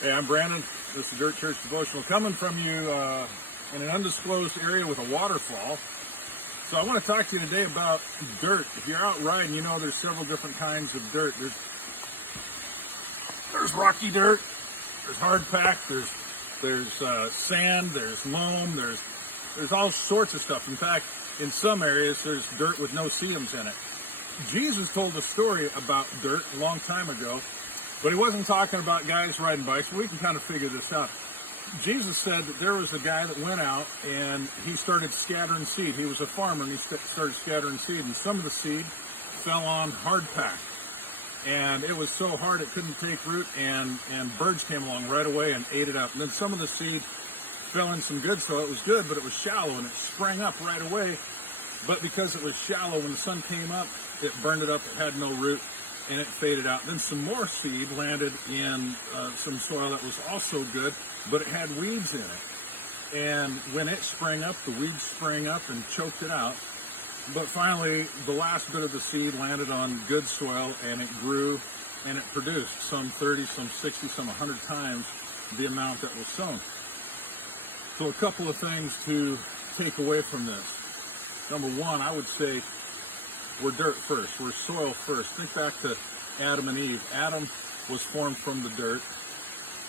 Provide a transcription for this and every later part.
Hey, I'm Brandon. This is Dirt Church Devotional coming from you in an undisclosed area with a waterfall. So I want to talk to you today about dirt. If you're out riding, you know there's several different kinds of dirt. There's rocky dirt, there's hard packed, there's sand, there's loam, there's all sorts of stuff. In fact, in some areas there's dirt with no sedums in it. Jesus told a story about dirt a long time ago, but he wasn't talking about guys riding bikes. We can kind of figure this out. Jesus said that there was a guy that went out and he started scattering seed. He was a farmer and he started scattering seed, and some of the seed fell on hard pack. And it was so hard it couldn't take root, and birds came along right away and ate it up. And then some of the seed fell in some good soil. It was good, but it was shallow and it sprang up right away. But because it was shallow, when the sun came up, it burned it up. It had no root and it faded out. Then some more seed landed in some soil that was also good, but it had weeds in it. And when it sprang up, the weeds sprang up and choked it out. But finally, the last bit of the seed landed on good soil, and it grew and it produced some 30, some 60, some 100 times the amount that was sown. So a couple of things to take away from this. Number one, I would say we're dirt first. We're soil first. Think back to Adam and Eve. Adam was formed from the dirt,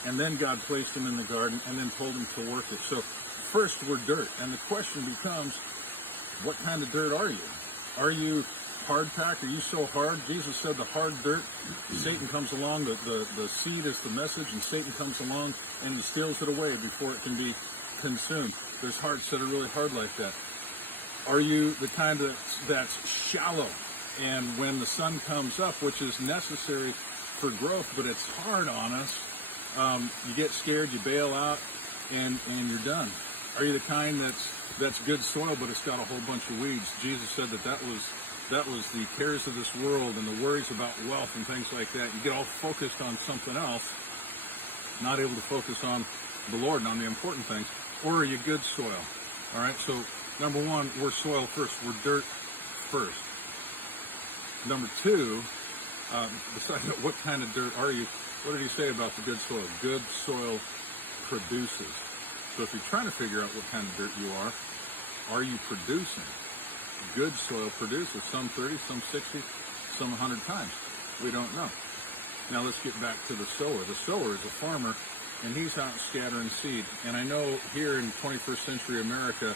and then God placed him in the garden and then told him to work it. So first, we're dirt. And the question becomes, what kind of dirt are you? Are you hard packed? Are you so hard? Jesus said the hard dirt, Satan comes along, the seed is the message, and Satan comes along and he steals it away before it can be consumed. There's hearts that are really hard like that. Are you the kind that's shallow, and when the sun comes up, which is necessary for growth, but it's hard on us, you get scared, you bail out, and you're done? Are you the kind that's good soil, but it's got a whole bunch of weeds? Jesus said that was the cares of this world and the worries about wealth and things like that. You get all focused on something else, not able to focus on the Lord and on the important things. Or are you good soil? All right, so number one, we're soil first. We're dirt first. Number two, besides that, what kind of dirt are you? What did he say about the good soil? Good soil produces. So if you're trying to figure out what kind of dirt you are you producing? Good soil produces some 30, some 60, some 100 times. We don't know. Now let's get back to the sower. The sower is a farmer, and he's out scattering seed. And I know here in 21st century America,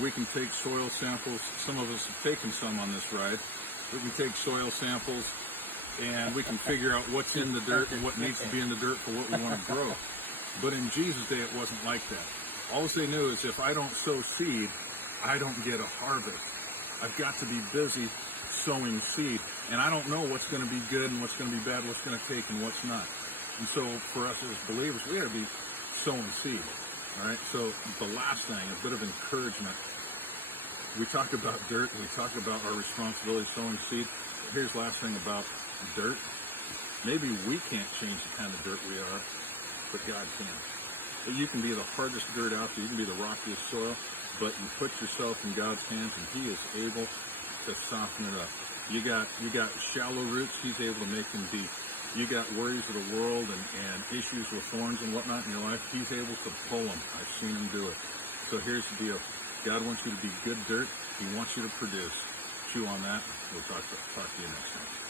we can take soil samples. Some of us have taken some on this ride. We can take soil samples and we can figure out what's in the dirt and what needs to be in the dirt for what we want to grow. But in Jesus' day, it wasn't like that. All they knew is if I don't sow seed, I don't get a harvest. I've got to be busy sowing seed. And I don't know what's going to be good and what's going to be bad, what's going to take and what's not. And so for us as believers, we got to be sowing seed. All right, so the last thing, a bit of encouragement. We talk about dirt, and we talk about our responsibility sowing seed. Here's the last thing about dirt. Maybe we can't change the kind of dirt we are, but God can. But you can be the hardest dirt out there, you can be the rockiest soil, but you put yourself in God's hands and He is able to soften it up. You got shallow roots, He's able to make them deep. You got worries of the world and issues with thorns and whatnot in your life, He's able to pull them. I've seen Him do it. So here's the deal. God wants you to be good dirt. He wants you to produce. Chew on that. We'll talk to you next time.